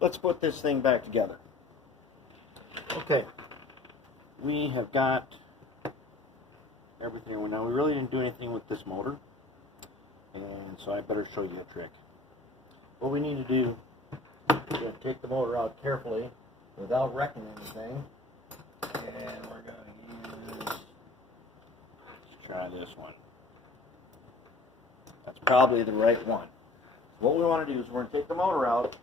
let's put this thing back together. Okay, we have got everything. Now we really didn't do anything with this motor, and so I better show you a trick. What we need to do is take the motor out carefully without wrecking anything, and we're going to use, let's try this one. That's probably the right one. What we want to do is we're going to take the motor out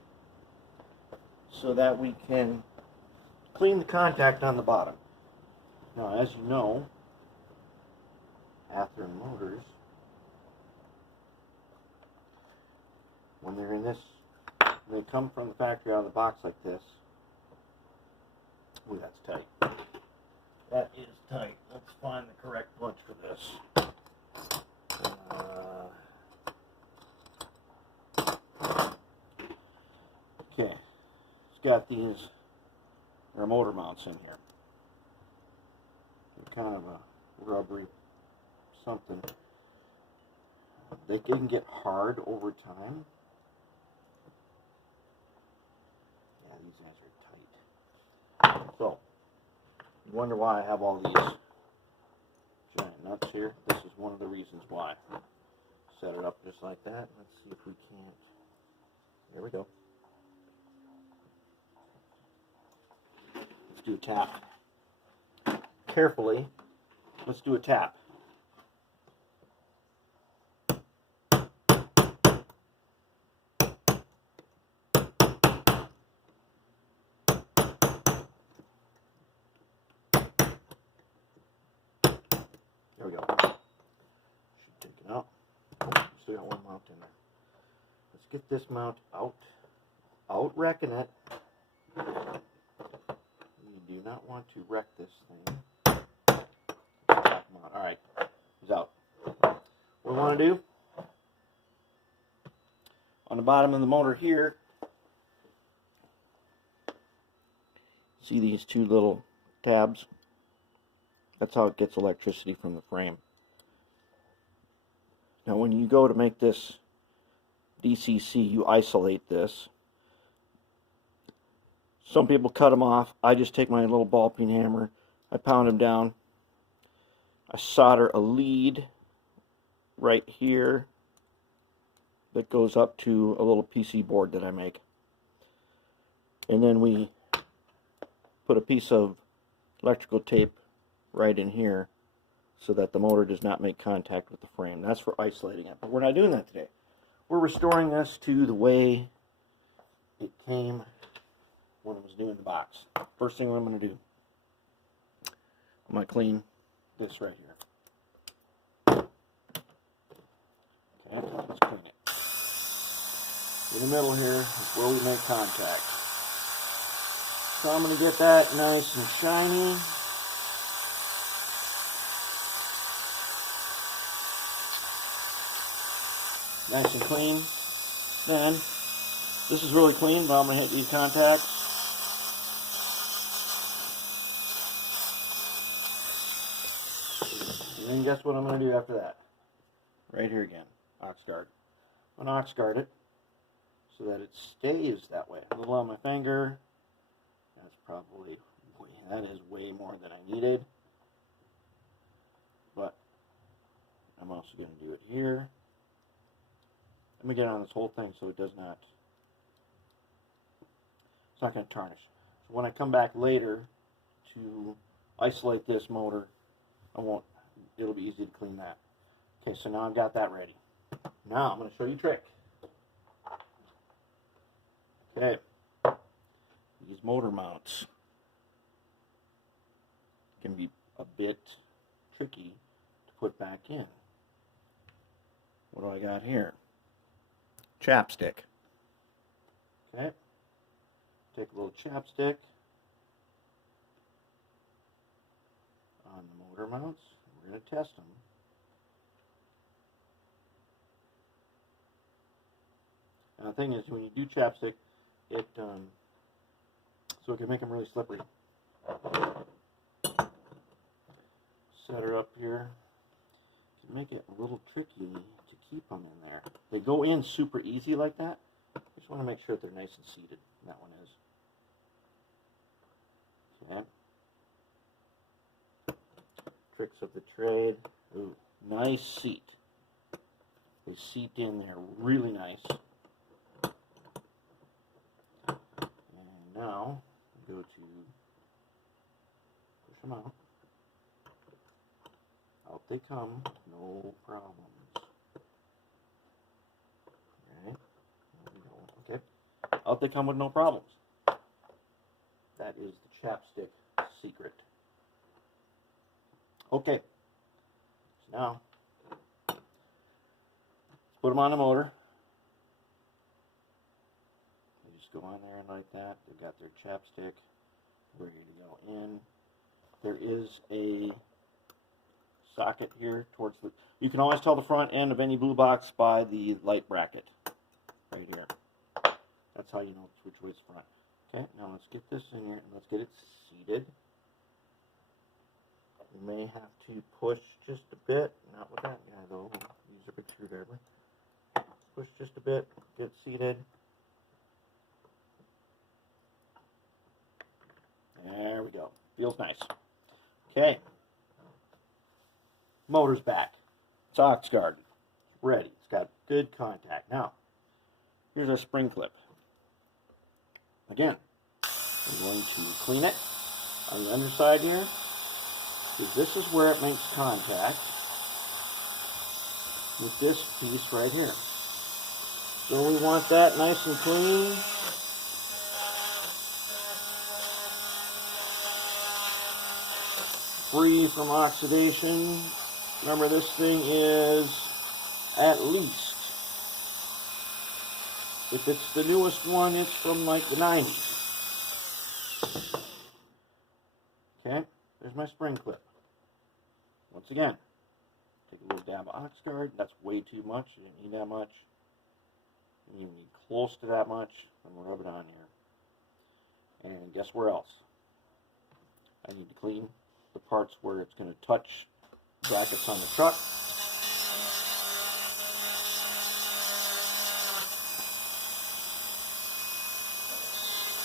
so that we can clean the contact on the bottom. Now, as you know, Athearn motors, when they're in this, they come from the factory out of the box like this. Ooh, that's tight. That is tight. Let's find the correct bunch for this. Okay, it's got these, there are motor mounts in here. They're kind of a rubbery something. They can get hard over time. Yeah, these guys are tight. So, you wonder why I have all these giant nuts here. This is one of the reasons why. Set it up just like that. Let's see if we can't. There we go. Let's do a tap. Carefully, let's do a tap. There we go. Should take it out. Oh, still got one mount in there. Let's get this mount out. Out wrecking it. You do not want to wreck this thing. Alright, it's out. What we want to do, on the bottom of the motor here, see these two little tabs? That's how it gets electricity from the frame. Now when you go to make this DCC, you isolate this. Some people cut them off. I just take my little ball peen hammer, I pound them down. I solder a lead right here that goes up to a little PC board that I make. And then we put a piece of electrical tape right in here so that the motor does not make contact with the frame. That's for isolating it. But we're not doing that today. We're restoring this to the way it came when it was new in the box. First thing I'm going to do, I'm going to clean this right here. Okay, let's clean it. In the middle here is where we make contact. So I'm going to get that nice and shiny. Nice and clean. Then, this is really clean, but I'm going to hit these contacts. And then guess what I'm going to do after that? Right here again, ox guard. I'm going to ox guard it so that it stays that way. A little on my finger. That's probably, that is way more than I needed. But I'm also going to do it here. Let me get on this whole thing so it does not, it's not going to tarnish. So when I come back later to isolate this motor, it'll be easy to clean that. Okay, so now I've got that ready. Now I'm going to show you a trick. Okay, these motor mounts can be a bit tricky to put back in. What do I got here? Chapstick. Okay, take a little chapstick on the motor mounts. We're going to test them. Now the thing is, when you do chapstick, so it can make them really slippery. Set her up here. Can make it a little tricky to keep them in there. They go in super easy like that, Just want to make sure that they're nice and seated. And that one is. Okay. Tricks of the trade. Ooh, nice seat. They seat in there really nice. And now we go to push them out. Out they come, no problems. Okay, there we go. Okay, out they come with no problems. That is the chapstick secret. Okay, so now let's put them on the motor. They just go on there like that. They've got their chapstick ready to go in. There is a socket here towards the, you can always tell the front end of any blue box by the light bracket right here. That's how you know which way is front. Okay, now let's get this in here and let's get it seated. You may have to push just a bit, not with that guy though, use a big screwdriver. Push just a bit, get seated. There we go, feels nice. Okay. Motor's back. It's ox guarded. Ready. It's got good contact. Now, here's our spring clip. Again, I'm going to clean it on the underside here, because this is where it makes contact with this piece right here. So we want that nice and clean. Free from oxidation. Remember, this thing is at least, if it's the newest one, it's from like the 90s. Okay, there's my spring clip. Once again, take a little dab of Oxguard. That's way too much. You didn't need that much. You need close to that much. I'm going to rub it on here. And guess where else? I need to clean the parts where it's going to touch brackets on the truck.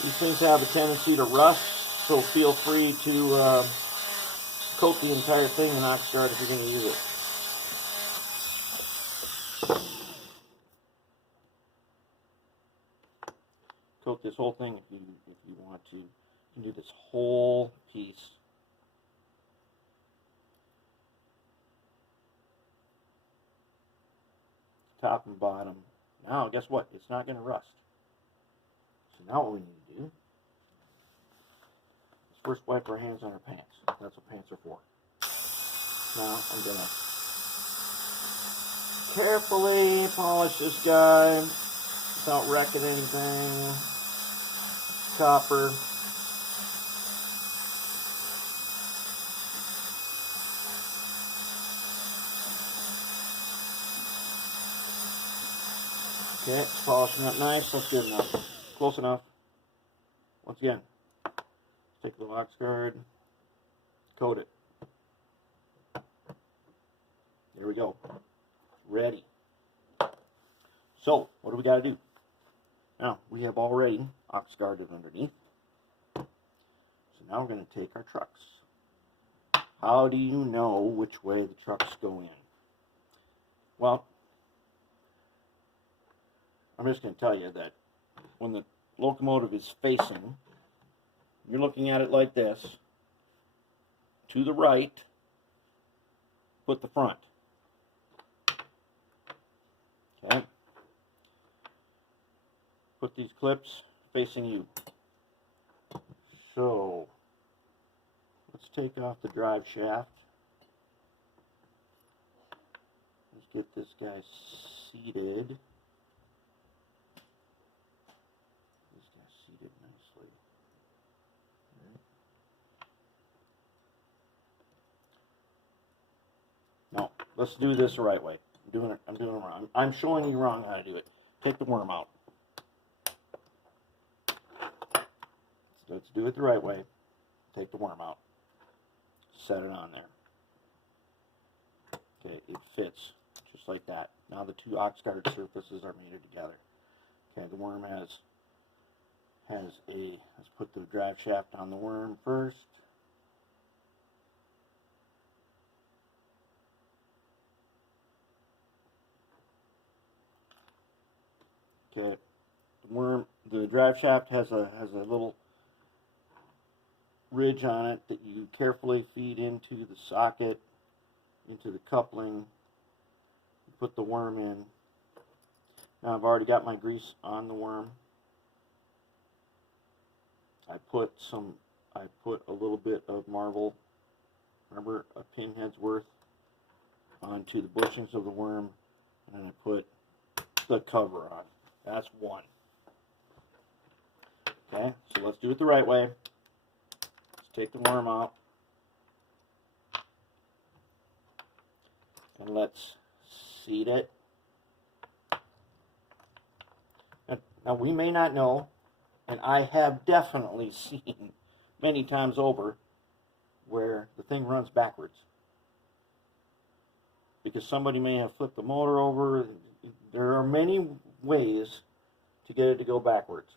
These things have a tendency to rust, so feel free to coat the entire thing in Oxguard if you're going to use it. Coat this whole thing if you want to. You can do this whole piece. Top and bottom. Now, guess what? It's not going to rust. So now what we need to do is first wipe our hands on our pants. That's what pants are for. Now I'm going to carefully polish this guy without wrecking anything. Copper. Okay, it's polishing up nice. That's good enough. Close enough. Once again, take the Oxguard, coat it. There we go. Ready. So, what do we got to do? Now, we have already Oxguarded underneath. So now we're going to take our trucks. How do you know which way the trucks go in? Well, I'm just going to tell you that when the locomotive is facing, you're looking at it like this. To the right, put the front. Okay. Put these clips facing you. So, let's take off the drive shaft. Let's get this guy seated. Nicely. No, let's do this the right way. I'm doing it wrong. I'm showing you wrong how to do it. Take the worm out. So let's do it the right way. Take the worm out. Set it on there. Okay, it fits just like that. Now the two Oxguard surfaces are mated together. Okay, the worm has a, let's put the drive shaft on the worm first. Okay, the drive shaft has a little ridge on it that you carefully feed into the socket, into the coupling, put the worm in. Now I've already got my grease on the worm. I put a little bit of marble, remember, a pinhead's worth, onto the bushings of the worm, and then I put the cover on. That's one. Okay, so let's do it the right way. Let's take the worm out, and let's seat it. Now we may not know, and I have definitely seen many times over, where the thing runs backwards. Because somebody may have flipped the motor over. There are many ways to get it to go backwards.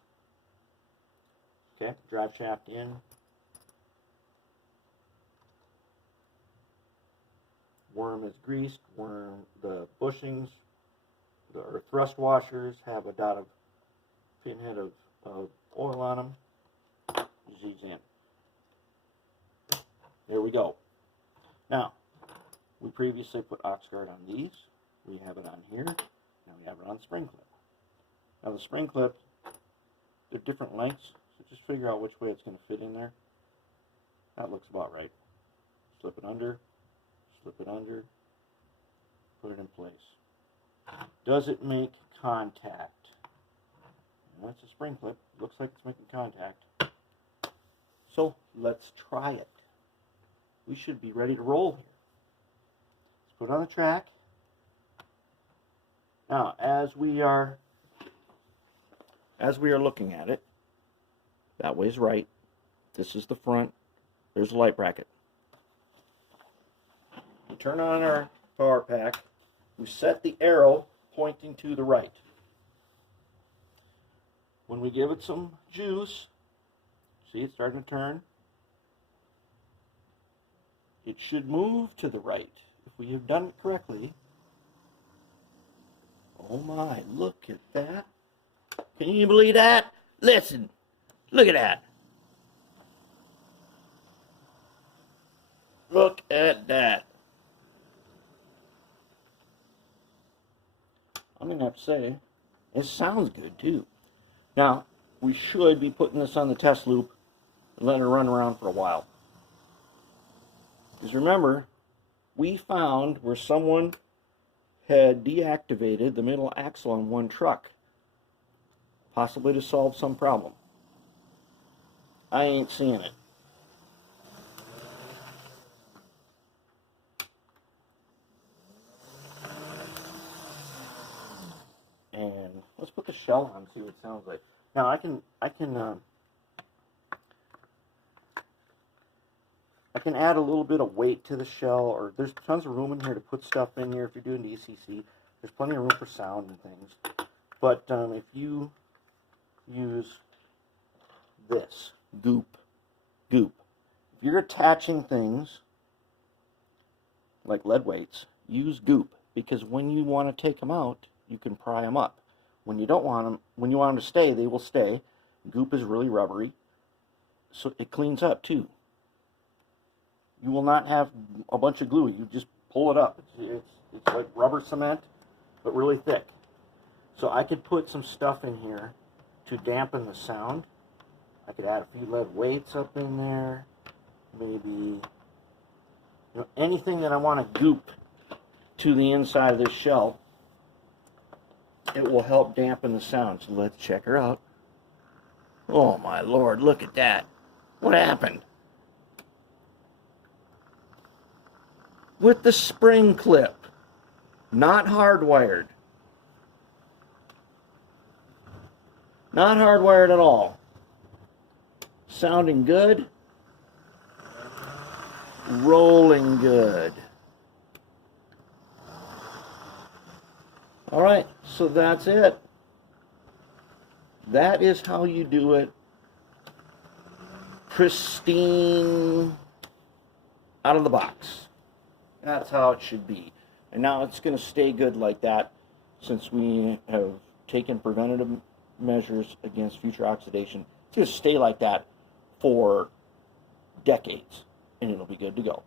Okay, drive shaft in. Worm is greased. The bushings, or thrust washers, have a dot of pinhead of oil on them. Z's in. There we go. Now, we previously put ox guard on these. We have it on here. Now we have it on the spring clip. Now the spring clip, they're different lengths, so just figure out which way it's going to fit in there. That looks about right. Slip it under, put it in place. Does it make contact? That's a spring clip. Looks like it's making contact. So let's try it. We should be ready to roll here. Let's put it on the track. Now, as we are looking at it, that way is right. This is the front. There's a light bracket. We turn on our power pack. We set the arrow pointing to the right. When we give it some juice, see it's starting to turn. It should move to the right if we have done it correctly. Oh my, look at that. Can you believe that? Listen, look at that. Look at that. I'm going to have to say, it sounds good too. Now, we should be putting this on the test loop and letting it run around for a while. Because remember, we found where someone had deactivated the middle axle on one truck, possibly to solve some problem. I ain't seeing it. And let's put the shell on and see what it sounds like. Now I can add a little bit of weight to the shell, or there's tons of room in here to put stuff in here if you're doing DCC. There's plenty of room for sound and things. But if you use this goop, if you're attaching things like lead weights, use goop, because when you want to take them out, you can pry them up. When you don't want them, when you want them to stay, they will stay. Goop is really rubbery, so it cleans up too. You will not have a bunch of glue. You just pull it up. It's like rubber cement, but really thick. So I could put some stuff in here to dampen the sound. I could add a few lead weights up in there. Maybe anything that I want to goop to the inside of this shell. It will help dampen the sound. So let's check her out. Oh my Lord, look at that. What happened? With the spring clip, not hardwired. Not hardwired at all. Sounding good. Rolling good. All right, so that's it. that is how you do it. Pristine, out of the box. That's how it should be. And now it's going to stay good like that since we have taken preventative measures against future oxidation. It's going to stay like that for decades, and it'll be good to go.